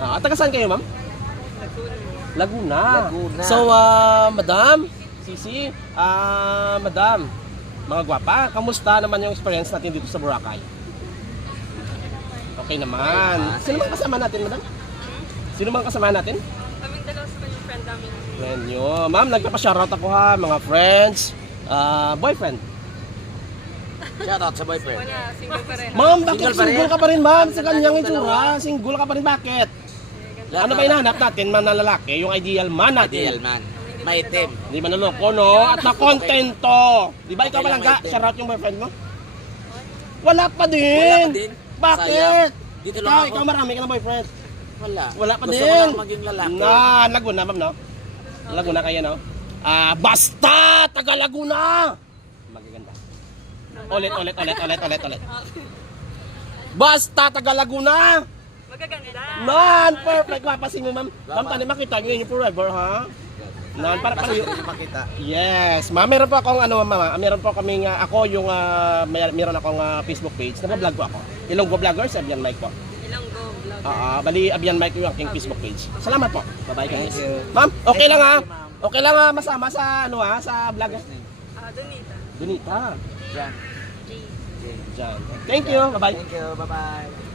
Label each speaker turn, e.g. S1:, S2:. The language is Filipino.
S1: Taga saan kayo, ma'am? Laguna.
S2: Laguna.
S1: So, madam, Sisi, madam, mga gwapa, kamusta naman yung experience natin dito sa Boracay? Okay naman. Sino mang kasama natin, madam? Sino mang kasama natin?
S3: Kaming dalawa sa kanyang friend namin.
S1: Friend nyo. Ma'am, nagpapa-shoutout ako ha, mga friends, boyfriend.
S2: Shoutout sa boyfriend.
S3: Wala, single pa rin.
S1: Ma'am, bakit
S2: Single pa rin?
S1: single ka pa rin, ma'am? Sa
S2: Single
S1: kanyang
S2: tayong dalawa.
S1: itsura, single ka pa rin, bakit? Ano ba hinahanap natin, man na lalaki? Yung ideal man natin.
S2: Ideal man. Maitim.
S1: Di ba naloko, no? At na-contento. Di ba ikaw
S2: Okay lang,
S1: malangga?
S2: maitim.
S1: Shoutout yung boyfriend mo? Wala pa
S2: Wala
S1: din.
S2: pa din.
S1: Bakit?
S2: Sayang. Dito lang
S1: Ikaw,
S2: ako.
S1: ikaw marami ka na boyfriend.
S2: Wala.
S1: Wala pa
S2: Gusto
S1: din.
S2: ko lang maging lalaki.
S1: Laguna, ma'am, no? Laguna kayo, no? Basta! Taga Laguna! Magaganda. Ulit. Basta! Taga Laguna!
S3: Magaganda.
S1: Non-perfect. Mapasin mo, ma'am. Ma'am, paano makita nyo yun forever, ha? Para
S2: Basta
S1: kayo.
S2: hindi makita.
S1: Yes. Ma'am, meron po akong meron po kaming ako yung meron akong Facebook page. Nagba-vlog po ako. Ilonggo Vloggers, Abian Mike po.
S3: Ilonggo vlog.
S1: Bali Abian Mike yung aking Facebook page. Salamat po. Bye-bye guys.
S2: Thank you.
S1: Ma'am, okay lang ha.
S2: Thank you, ma'am.
S1: Okay lang masama sa sa vlog.
S3: Donita.
S1: Donita.
S2: Yan.
S3: G.
S1: Diyan. Thank you. Bye-bye.
S2: Thank you. Bye-bye.